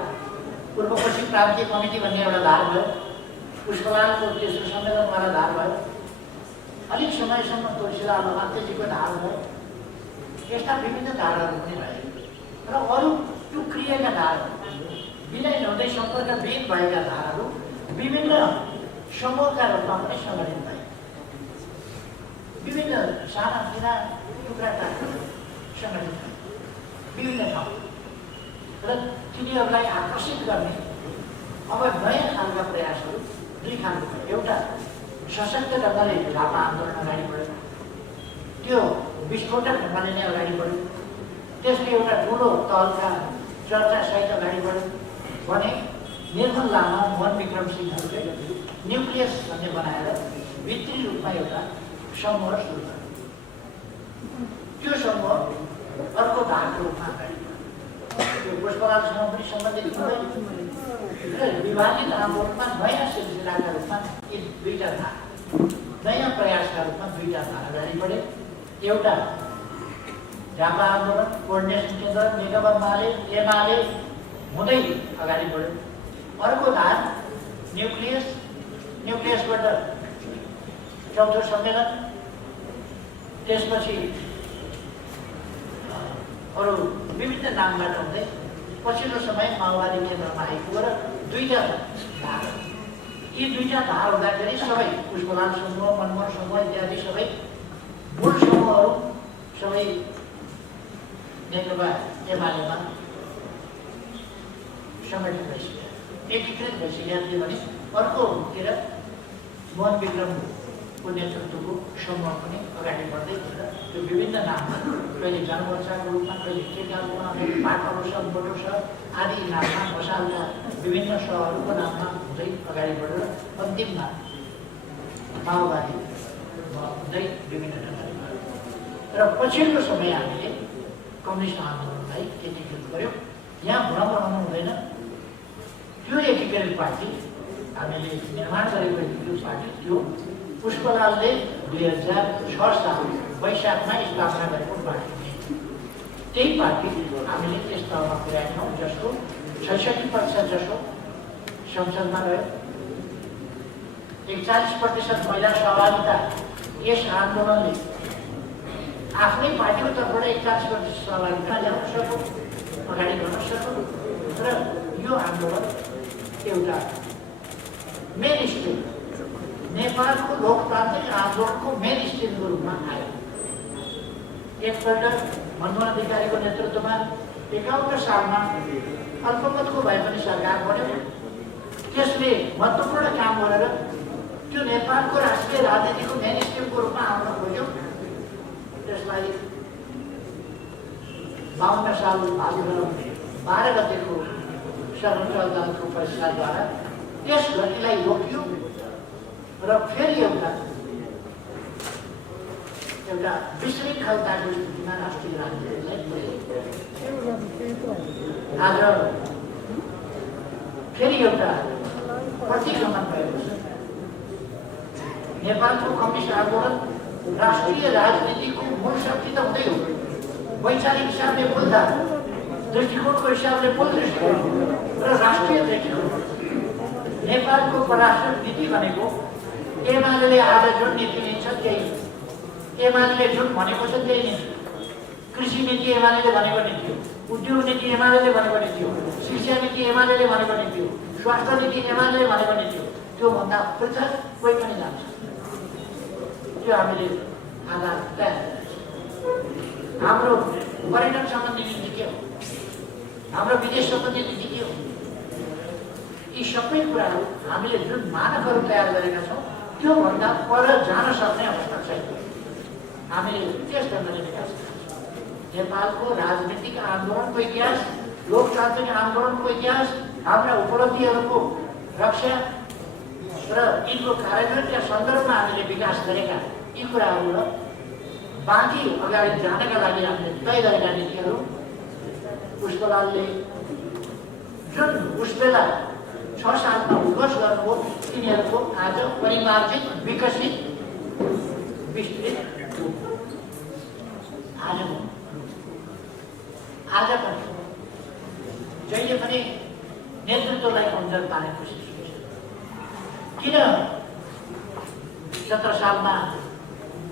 पूर्व पश्चिम प्रान्तीय कमिटी भन्ने एउटा धार भयो, पुष्पलालको तेस्रो सम्मेलनवाला धार भयो, अलिक समयसम्म तुलसीलाल लमातेजीको धार भयो। यस्ता विभिन्न धारहरू पनि भए र अरू टुक्रिएका धारहरू, विलय नहुँदै सम्पर्कविहीन भएका धारहरू विभिन्न समूहका रूपमा पनि सङ्गठित भए। विभिन्न साना तिना टुक्राका सङ्गठित भए विभिन्न ठाउँ र तिनीहरूलाई आकर्षित गर्ने अब नयाँ खालका प्रयासहरू दुई खालको भयो। एउटा सशक्त ढङ्गले झापा आन्दोलन अगाडि बढ्यो, त्यो विस्फोटक ढङ्गले नै अगाडि बढ्यो। त्यसले एउटा ठुलो तहलका चर्चासहित अगाडि बढ्यो भने निर्मल लामा, मोहन विक्रम सिंहहरूले न्युक्लियस भन्ने बनाएर भित्री रूपमा एउटा समूह सुरु गर्यो। त्यो समूह अर्को धारको रूपमा अगाडि बढ्यो। त्यो पुष्पलालसँग पनि सम्बन्धित हुँदै र विभाजित आन्दोलनमा नयाँ सिलसिलाका रूपमा यी दुईटा धार, नयाँ प्रयासका रूपमा दुईटा धार अगाडि बढे। एउटा झापा आन्दोलन, कोअर्डिनेसन केन्द्र, नेकपा एमाले हुँदै अगाडि बढ्यो। अर्को धार न्युक्लियसबाट चौथो सम्मेलन, त्यसपछि अरू विभिन्न नामबाट हुँदै पछिल्लो समय माओवादी केन्द्रमा आइपुगेर दुईटा धार, यी दुईटा धार हुँदाखेरि सबै पुष्पलाल समूह, मनमोहन समूह इत्यादि सबै मूल समूहहरू सबै नेकपा एमालेमा समेटित भइसक्यो, एकीकृत भइसकेका थिए भने अर्कोतिर मोहन विक्रमको नेतृत्वको समूह पनि अगाडि बढ्दै थियो। त्यो विभिन्न नाममा कहिले जनमोर्चाको रूपमा, कहिले केकाको नाममा, पाटलो छ, मोटो छ आदि नाममा मसालका विभिन्न सहरहरूको नाममा हुँदै अगाडि बढेर अन्तिममा माओवादी हुँदै विभिन्न ढङ्गले र पछिल्लो समय हामीले कम्युनिस्ट आन्दोलनलाई एकीकृत गर्यो। यहाँ भ्रम रहनु हुँदैन, त्यो एकीकृत पार्टी हामीले निर्माण गरेको एकीकृत पार्टी थियो पुष्पलालले 2006 साल वैशाखमा स्थापना गरेको पार्टी। त्यही पार्टी हामीले त्यस तहमा पुर्याएनौँ जसको 66% जसो संसदमा रह्यो। 41% महिला सहभागिता यस आन्दोलनले आफ्नै पार्टीको तर्फबाट 41% सहभागिता ल्याउन सक्यो, अगाडि गर्न सक्यो र यो आन्दोलन एउटा मेन स्ट्रिम नेपालको लोकतान्त्रिक आन्दोलनको मेन स्ट्रिमको रूपमा आयो। एकपल्ट मनमोहन अधिकारीको नेतृत्वमा 51 सालमा अल्पमतको भए पनि सरकार बन्यो। त्यसले महत्त्वपूर्ण काम गरेर त्यो नेपालको राष्ट्रिय राजनीतिको मेन स्ट्रिमको रूपमा आउन खोज्यो। त्यसलाई 52 साल भादो 12 गतेको सर्वोच्च अदालतको फैसलाद्वारा त्यस गतिलाई रोकियो र फेरि एउटा विशृङ्खलताको स्थितिमा राष्ट्रिय राजनीतिलाई आज फेरि एउटा प्रतिगमन भएको छ। नेपालको कम्युनिस्ट आन्दोलन राष्ट्रिय राजनीतिको मूल शक्ति त हुँदै हो, वैचारिक हिसाबले बोल्दा, दृष्टिकोणको हिसाबले बोल्दै र राष्ट्रिय दृष्टिकोण नेपालको परराष्ट्र नीति भनेको एमाले आज जुन नीति लिन्छ त्यही, एमाले जुन भनेको छ त्यही नीति। कृषि नीति एमाले भनेको नीति हो, उद्योग नीति एमाले भनेको नीति हो, शिक्षा नीति एमाले भनेको नीति हो, स्वास्थ्य नीति एमाले भनेको नीति हो। त्योभन्दा पृथक कोही पनि जान्छ। त्यो हामीले आधार तयार हाम्रो पर्यटन सम्बन्धी नीति के हो, हाम्रो विदेश सम्बन्धी नीति के हो, यी सबै कुराहरू हामीले जुन मानकहरू तयार गरेका छौँ त्योभन्दा पर जान सक्ने अवस्था छैन। हामीले त्यस ढङ्गले विकास नेपालको राजनीतिक आन्दोलनको इतिहास, लोकतान्त्रिक आन्दोलनको इतिहास, हाम्रा उपलब्धिहरूको रक्षा र यिनको कार्यान्वयनका सन्दर्भमा हामीले विकास गरेका यी कुराहरू र बाँकी अगाडि जानका लागि हामीले तय गरेका नीतिहरू पुष्पलालले जुन उस बेला 6 सालमा विकास गर्नुभयो तिनीहरूको आज परिमार्जित, विकसित, विस्तृत आज पनि जहिले पनि नेतृत्वलाई कमजोर पार्ने कोसिस हुन्छ। किन 17 सालमा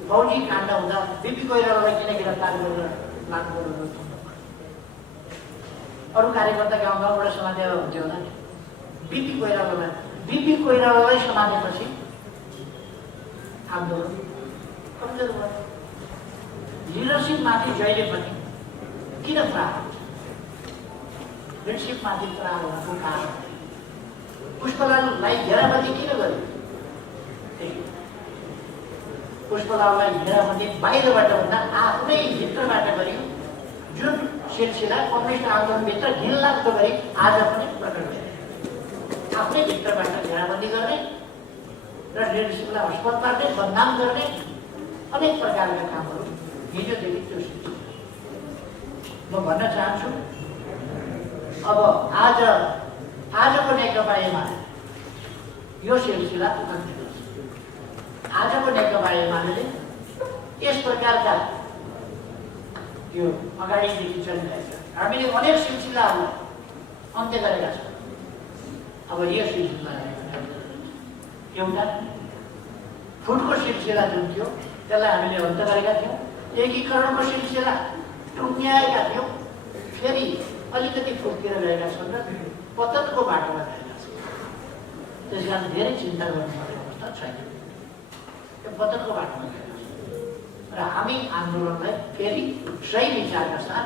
फौजी काण्ड हुँदा बिपी कोइरालालाई किन गिरफ्तार गरेर लानुभयो? अरू कार्यकर्ता गाउँबाट समातेर हुन्थ्यो होला। बिपी कोइरालालाई समातेपछि आन्दोलन कमजोर भयो। लिडरसिपमाथि जहिले पनि किन प्रहार हुन्छ? लिडरसिपमाथि प्रहार हुनको कारण पुष्पलाललाई घेराबन्दी किन गर्यो? पुष्पलाललाई घेराबन्दी बाहिरबाट भन्दा आफ्नै भित्रबाट गरियो। जुन सिलसिला कम्युनिस्ट आन्दोलनभित्र घिनलाग्दो गरी आज पनि प्रकट भयो। आफ्नै भित्रबाट घेराबन्दी गर्ने र लिडरसिपलाई हस्पत पार्ने, बदनाम गर्ने अनेक प्रकारका कामहरू हिजोदेखि त्यो सिलसिला। म भन्न चाहन्छु अब आजको नेकपा एमाले यो सिलसिला अन्त्य गर्छ। आजको नेकपा एमाले यस प्रकारका यो अगाडिदेखि चलिरहेका हामीले अनेक सिलसिलाहरूलाई अन्त्य गरेका छौँ। अब यो सिलसिला एउटा फुटको सिलसिला जुन थियो त्यसलाई हामीले अन्त्य गरेका थियौँ। एकीकरणको सिलसिला टुङ्ग्याएका थियौँ, फेरि अलिकति फुटतिर गएका छन् र पतनको बाटोमा गएका छन्। त्यस कारण धेरै चिन्ता गर्नुपर्ने अवस्था छैन। यो पतनको बाटोमा गएको छ र हामी आन्दोलनलाई फेरि सही विचारका साथ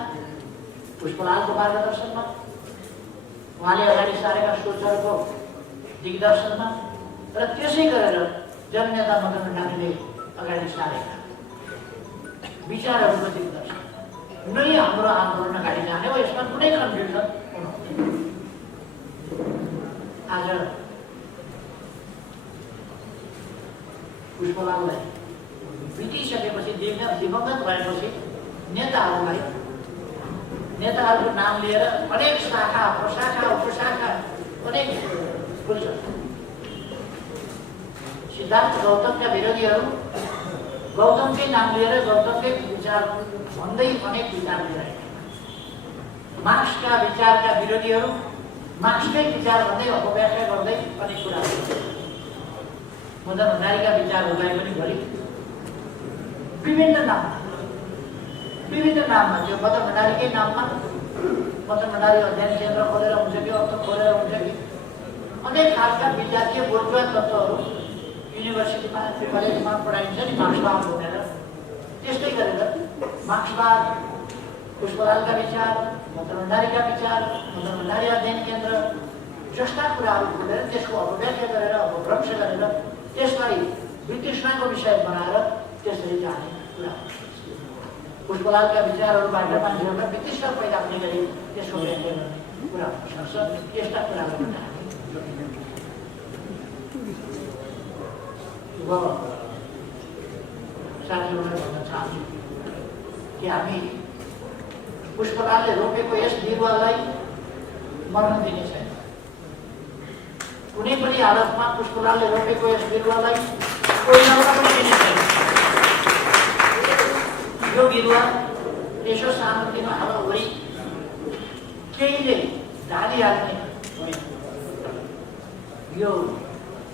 पुष्पलालको मार्गदर्शनमा, उहाँले अगाडि सारेका सोचहरूको दिग्दर्शनमा र त्यसै गरेर जननेता मदन भण्डारीले अगाडि सारेका विचारहरूको दिग्दर्शन नै हाम्रो आन्दोलन अगाडि जाने हो। यसमा कुनै कन्फ्युजन हुनुहुँदैन। आज पुष्पलाललाई बितिसकेपछि, दिवंगत भएपछि नेताहरूको नाम लिएर अनेक शाखा, प्रशाखा, उपशाखा अनेक खुल्छन्। सिद्धार्थ गौतमका विरोधीहरू गौतमकै नाम लिएर गौतमकै विचार भन्दै अनेक विचार लिइरहेका, मार्क्सका विचारका विरोधीहरू मार्क्सकै विचार भन्दै अपव्याख्या गर्दै अनेक कुराहरू। मदन भण्डारीका विचारहरूलाई पनि भरि विभिन्न नाममा त्यो मदन भण्डारीकै नाममा मदन भण्डारी अध्ययन केन्द्र खोलेर हुन्छ कि अर्थ खोलेर हुन्छ कि अनेक खालका विद्यार्थी बोर्जुवा तत्त्वहरू युनिभर्सिटीमा, कलेजमा पढाइन्छ नि मार्क्सवाद भनेर। त्यस्तै गरेर मार्क्सवाद, पुष्पलालका विचार, मदन भण्डारीका विचार, मदन भण्डारी अध्ययन केन्द्र जस्ता कुराहरू खोलेर त्यसको अपव्याख्या गरेर, अपभ्रंश गरेर त्यसलाई वितृष्णाको विषय बनाएर त्यसरी जाने कुरा। पुष्पलालका विचारहरूबाट मान्छेहरूलाई वितृष्णा पैदा हुने गरी त्यसको व्याख्या गर्ने कुरा हुनसक्छ। यस्ता कुरालाई पनि हामी साथीहरूलाई भन्न चाहन्छु कि हामी पुष्पलालले रोपेको यस बिरुवालाई मर्न दिने छैन। कुनै पनि हालतमा पुष्पलालले रोपेको यस बिरुवालाई कोही पनि दिने छैन। यो बिरुवा यसो सानोतिनो हावाहुरी केहीले ढालिहाल्ने होइन। यो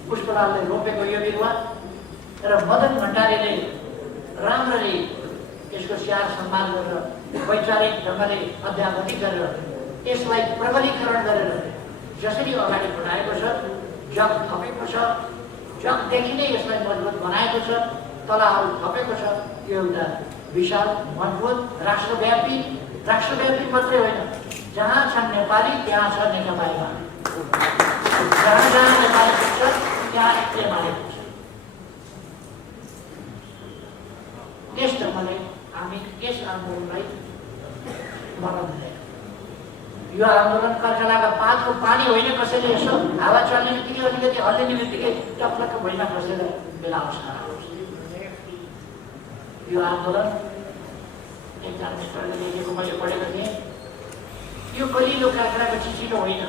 पुष्पलालले रोपेको यो बिरुवा र मदन भण्डारीले राम्ररी यसको स्याहार सम्मान गरेर वैचारिक ढङ्गले अध्यापनिक गरेर यसलाई प्रबलीकरण गरेर जसरी अगाडि बढाएको छ, जग थपेको छ, जगदेखि नै यसलाई मजबुत बनाएको छ, तलाहरू थपेको छ। यो एउटा विशाल, मजबुत, राष्ट्रव्यापी मात्रै होइन, जहाँ छन् नेपाली त्यहाँ छ नेकपाली माने, जहाँ जहाँ नेपाली छ त्यहाँ एकले मानेको छ। त्यस ढङ्गले हामी यस आन्दोलनलाई मर्न दिँदैन। यो आन्दोलन कर्कलाका पातको पानी होइन, कसैले यसो हावा चल्ने बित्तिकै अलिकति हल्लिने बित्तिकै टक्लक्क भुइँमा खसेर बेला अवस्था आउँछ। यो आन्दोलन एकजना मित्रले लेखेको मैले पढेको थिएँ। यो कलिलो काँक्राको चिचिलो होइन,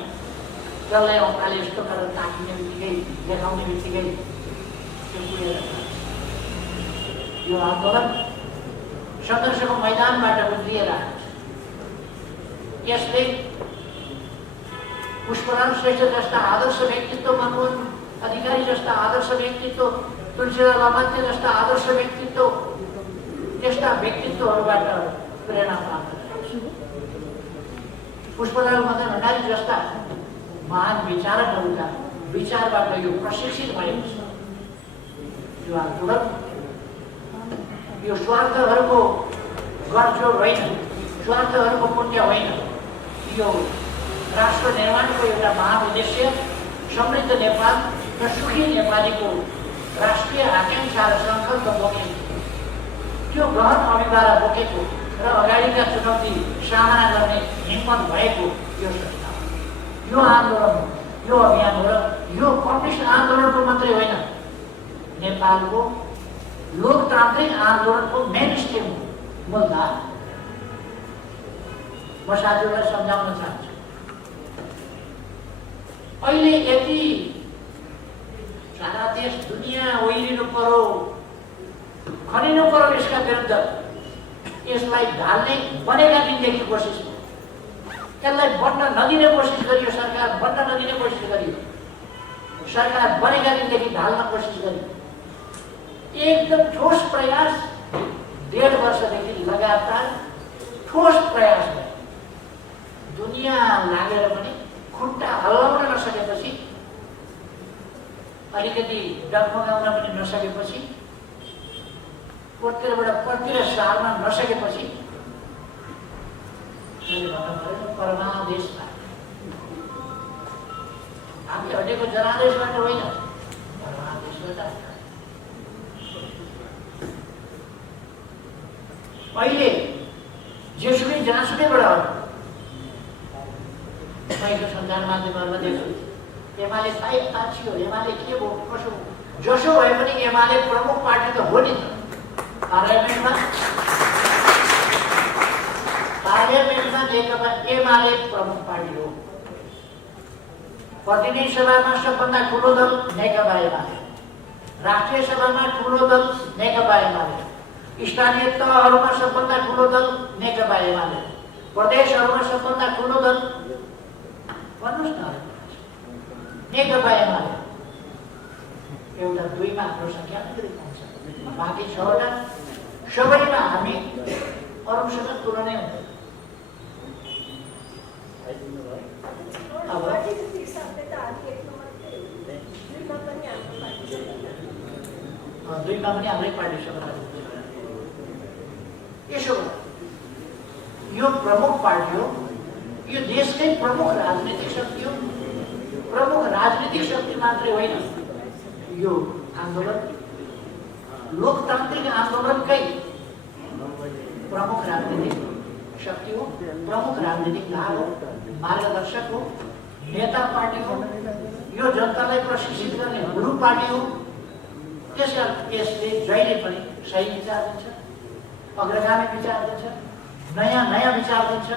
जसलाई औँलाले यस्तो गरेर ताकिने बित्तिकै, देखाउने बित्तिकै त्यो पुगेर। यो आन्दोलन सङ्घर्षको मैदानबाट उद्रिएर आएको छ। यसले पुष्पलाल श्रेष्ठ जस्ता आदर्श व्यक्तित्व, मनमोहन अधिकारी जस्ता आदर्श व्यक्तित्व, तुलसीलाल अमात्य जस्ता आदर्श व्यक्तित्व, त्यस्ता व्यक्तित्वहरूबाट प्रेरणा प्राप्त गरेको छ। पुष्पलाल मदन भण्डारी जस्ता महान विचारकहरूका विचारबाट यो प्रशिक्षित भएको छ। यो आन्दोलन यो स्वार्थहरूको गठजोड होइन, स्वार्थहरूको पुण्य होइन। यो राष्ट्र निर्माणको एउटा महाउद्देश्य समृद्ध नेपाल र सुखी नेपालीको राष्ट्रिय आकांक्षा र सङ्कल्प बोकेको, त्यो गहन अभिवारा बोकेको र अगाडिका चुनौती सामना गर्ने हिम्मत भएको यो संस्था हो, यो आन्दोलन हो, यो अभियान हो। र यो कम्युनिस्ट आन्दोलनको मात्रै होइन, नेपालको लोकतान्त्रिक आन्दोलनको मेन स्ट्रिम हो, मूलधार। म साथीहरूलाई सम्झाउन चाहन्छु, अहिले यति सारा देश दुनियाँ ओइरिनु पर्यो, खनिनु पर्यो यसका विरुद्ध, यसलाई ढाल्ने बनेका दिनदेखि कोसिस भयो। यसलाई बन्न नदिने कोसिस गरियो, सरकार बन्न नदिने कोसिस गरियो, सरकार बनेका दिनदेखि ढाल्न कोसिस गरियो। एकदम ठोस प्रयास 1.5 वर्षदेखि लगातार ठोस प्रयास भयो। दुनियाँ लागेर पनि खुट्टा हल्लाउन नसकेपछि अलिकति डगमगाउन पनि नसकेपछि, कोर्तिरबाट पर्तिर सार्न नसकेपछि मैले भन्नु पऱ्यो परमादेशमा हामी हटेको जनादेशबाट होइन, परमादेशबाट। अहिले जेसुकै जहाँसुकैबाट पहिलो सञ्चार माध्यमहरूमा देख्छु एमाले ताछी हो, एमाले के हो कसो जसो भए पनि एमाले प्रमुख पार्टी त हो नि त। पार्लियामेन्टमा नेकपा एमाले प्रमुख पार्टी हो। प्रतिनिधि सभामा सबभन्दा ठुलो दल नेकपा एमाले, राष्ट्रिय सभामा ठुलो दल नेकपा एमाले, स्थानीय तहहरूमा सबभन्दा ठुलो दल नेकपा एमाले, प्रदेशहरूमा सबभन्दा ठुलो दल भन्नुहोस् न नेकपा एमाले। एउटा दुईमा हाम्रो संख्या मात्रै पाउँछ, बाँकी छवटा सबैमा हामी अरूसँग तुलनै हुँदैन। दुईमा पनि हाम्रै पार्टीसँग यसो यो प्रमुख पार्टी हो, यो देशकै प्रमुख राजनीतिक शक्ति हो। प्रमुख राजनीतिक शक्ति मात्रै होइन, यो आन्दोलन लोकतान्त्रिक आन्दोलनकै प्रमुख राजनीतिक शक्ति हो, प्रमुख राजनीतिक धार हो, मार्गदर्शक हो, नेता पार्टी हो, यो जनतालाई प्रशिक्षित गर्ने गुरु पार्टी हो। यसले जहिले पनि सही विचार दिन्छ, अग्रगामी विचार दिन्छ, नयाँ नयाँ विचार दिन्छ,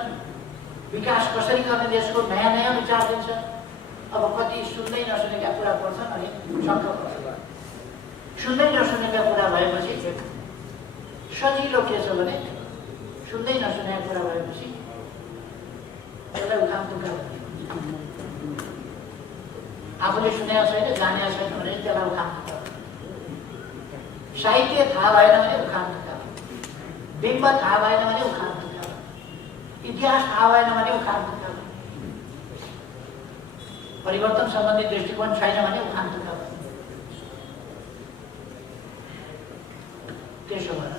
विकास कसरी गर्ने देशको नयाँ नयाँ विचार दिन्छ। अब कति सुन्दै नसुनेका कुरा पर्छन् अनि शङ्क पर्छ। सुन्दै नसुनेका कुरा भएपछि सजिलो के छ भने सुन्दै नसुनेका कुरा भएपछि त्यसलाई उखाम तुखाम आफूले सुनेको छैन जानेको छैन भने त्यसलाई उखाम तुखाम। साहित्य थाहा भएन भने उखाम तुखाम, बिम्ब थाहा भएन भने उखाम तुखाम, इतिहास थाहा भएन भने उखाम तुखाम, परिवर्तन सम्बन्धी दृष्टिकोण छैन भने उखाम तुखाम। त्यसो भएर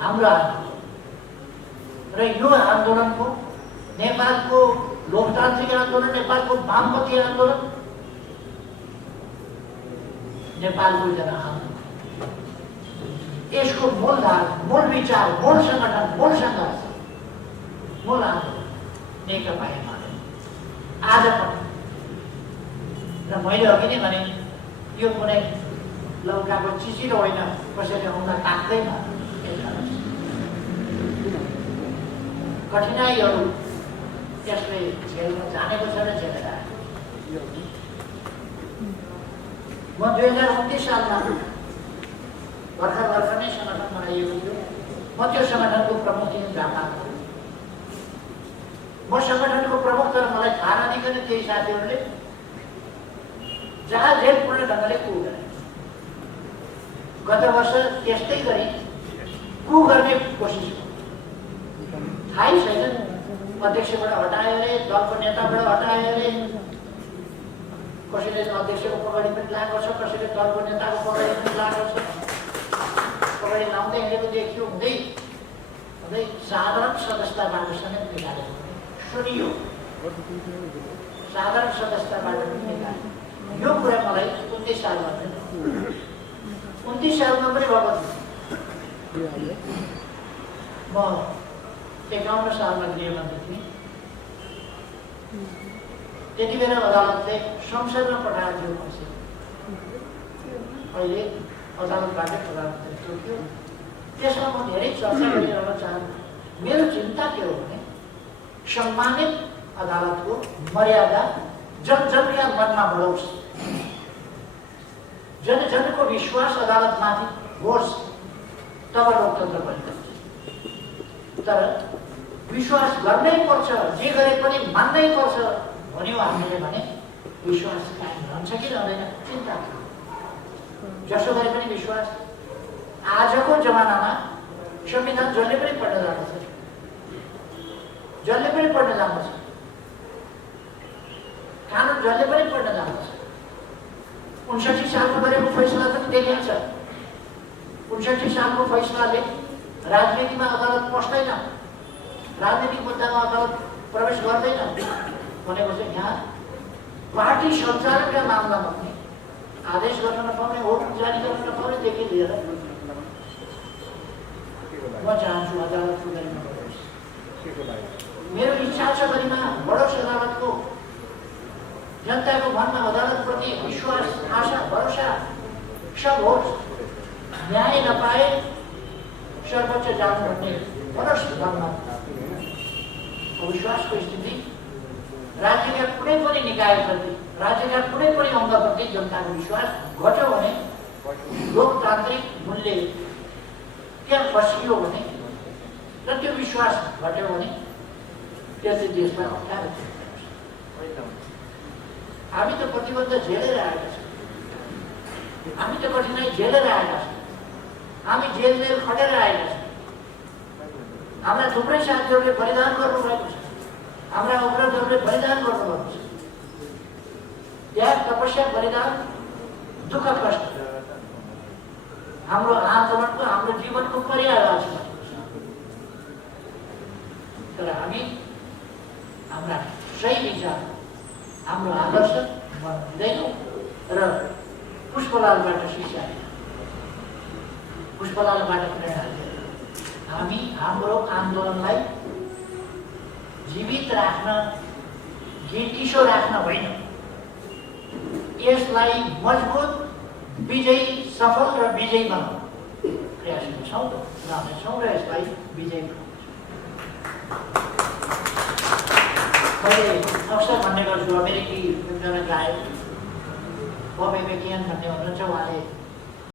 हाम्रो आन्दोलन र यो आन्दोलनको नेपालको लोकतान्त्रिक आन्दोलन, नेपालको वामपन्थी आन्दोलन, नेपालको जनआन्दोलन, यसको मूलधार, मूल विचार, मूल संगठन, मूल सङ्घर्ष, मूल आन्दोलन नेकपा एमाले आज पनि। र मैले अघि नै भने यो कुनै लौकाको चिचिलो होइन, कसैले आउन ताक्दैन। कठिनाइहरू त्यसले झेल्न जानेको छ र झेलेर आएको। म 2029 सालमा भर्खर नै सङ्गठन बनाइएको थियो। म त्यो सङ्गठनको प्रमुख थिएँ झापा। म सङ्गठनको प्रमुख, तर मलाई थाहा नदिकन त्यही साथीहरूले जहाँ जेलपूर्ण ढङ्गले कु गरे। गत वर्ष त्यस्तै गरी कु गर्ने कोसिस थाहै छैन। अध्यक्षबाट हटायो अरे, दलको नेताबाट हटायो अरे, कसैले अध्यक्षको पगडी पनि लगाएको छ, कसैले दलको नेताको पगडी पनि लगाएको छ। पगडी लाउँदै हिँडेको देखियो, हुँदै हुँदै साधारण सदस्यताबाट समेत निकालेको सुनियो। साधारण सदस्यताबाट पनि निकाल्यो। यो कुरा मलाई 29 सालमा 29 सालमा पनि भएको थियो। म 51 सालमा गृहमन्त्री थिएँ। त्यति बेला अदालतले संसदमा पठाएर दियो पैसा। अहिले अदालतबाट प्रधानमन्त्री तोक्यो। त्यसमा म धेरै चर्चा गरिरहन चाहन्छु। मेरो चिन्ता के हो भने सम्मानित अदालतको मर्यादा जनजनका मनमा बढोस्, जनजनको विश्वास अदालतमाथि होस्, तब लोकतन्त्र बलिन्छ। तर विश्वास गर्नै पर्छ, जे गरे पनि मान्नै पर्छ भन्यो हामीले भने विश्वास कायम रहन्छ कि रहँदैन चिन्ता। जसो गरे पनि विश्वास। आजको जमानामा संविधान जसले पनि पढ्न जान्दछ, जसले पनि पढ्न जान्दछ, कानुन जसले पनि पढ्न जान्दछ, 59 सालको गरेको फैसला पनि देखिन्छ। 59 सालको फैसलाले राजनीतिमा अदालत पस्दैन, राजनीतिक मुद्दामा अदालत प्रवेश गर्दैन भनेको चाहिँ यहाँ पार्टी सञ्चालनका मामलामा पनि आदेश गर्न नपाउने, हुकुम जारी गर्न नपाउनेदेखि लिएर म चाहन्छु अदालत सुधार्न। मेरो इच्छा छ गरिमा बडोस् अदालतको जनताको मनमा अदालतप्रति विश्वास, आशा, भरोसा सब होस्। न्याय नपाए सर्वोच्च जानु भन्ने बडोस् धर्म अविश्वासको स्थिति राज्यका कुनै पनि निकायप्रति, राज्यका कुनै पनि अङ्गप्रति जनताको विश्वास घट्यो भने, लोकतान्त्रिक मूल्य त्यहाँ फस्कियो भने र त्यो विश्वास घट्यो भने त्यसले देशमा अप्ठ्यारो छ। हामी त प्रतिबद्ध झेलेर आएका छौँ, हामी त कठिनाइ झेलेर आएका छौँ, हामी जेल खटेर आएका छौँ। हाम्रा थुप्रै साथीहरूले बलिदान गर्नुभएको छ, हाम्रा अग्रजहरूले बलिदान गर्नुभएको छ। त्याग, तपस्या, बलिदान, दुःख, कष्ट हाम्रो आन्दोलनको, हाम्रो जीवनको पर्यायवाची छ। तर हामी हाम्रा सही विचार, हाम्रो आदर्श दिँदैनौँ र पुष्पलालबाट शिक्षा, पुष्पलालबाट प्रेरणा लिएर हामी हाम्रो आन्दोलनलाई जीवित राख्न, गिरकिसो राख्न होइन, यसलाई मजबुत, विजयी, सफल र विजयी बनाउन प्रयासमा छौँ, रहनेछौँ र यसलाई विजयी बनाउँछौँ। मैले अक्सर भन्ने गर्छु, अमेरिकी एकजना गायक बब एबेकियन भन्ने हुनुहुन्छ, उहाँले